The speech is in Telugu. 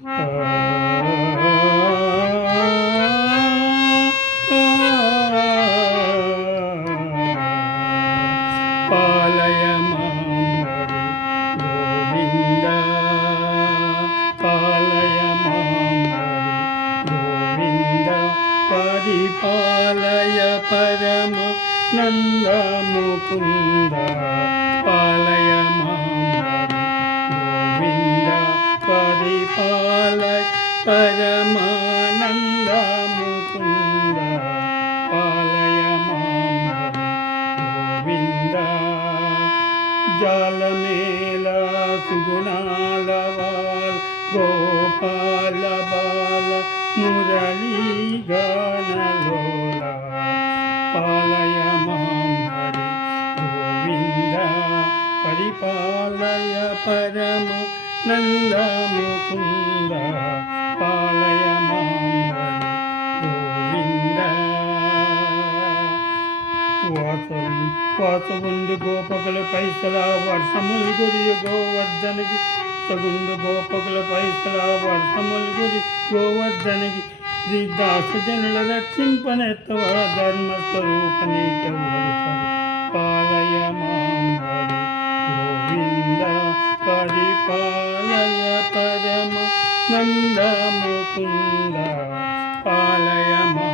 ఆ, పాలయ మామరి గోవింద, పాలయ మామరి గోవింద, పరిపాలయ పరమ నంద ముకుంద, పాలయ మామరి గోవింద, పరిపాలయ పరమానంద ముకుంద, పాలయ మామరి గోవింద, జాలమేళ సుగుణాల వాల్ గోపాల బాల మురళీ గానలోల, పాలయ మామరి గోవింద, పరిపాలయ పరమ నంద ముకుంద, పాలయ మామరి గోవింద. వాసగుండు గోపకుల పైసల వర్షములు గురి గోవర్ధనకి, సగుండు గోపకుల పైసల వర్షములు గురి గోవర్ధనకి, శ్రీ దాసజనుల రక్షింపనెత్తవ ధర్మస్వరూప నీకెవ్వరు సరి, పాలయ మామరి గోవింద, పరిపాలయ పరమ నంద ముకుంద, పాలయ మా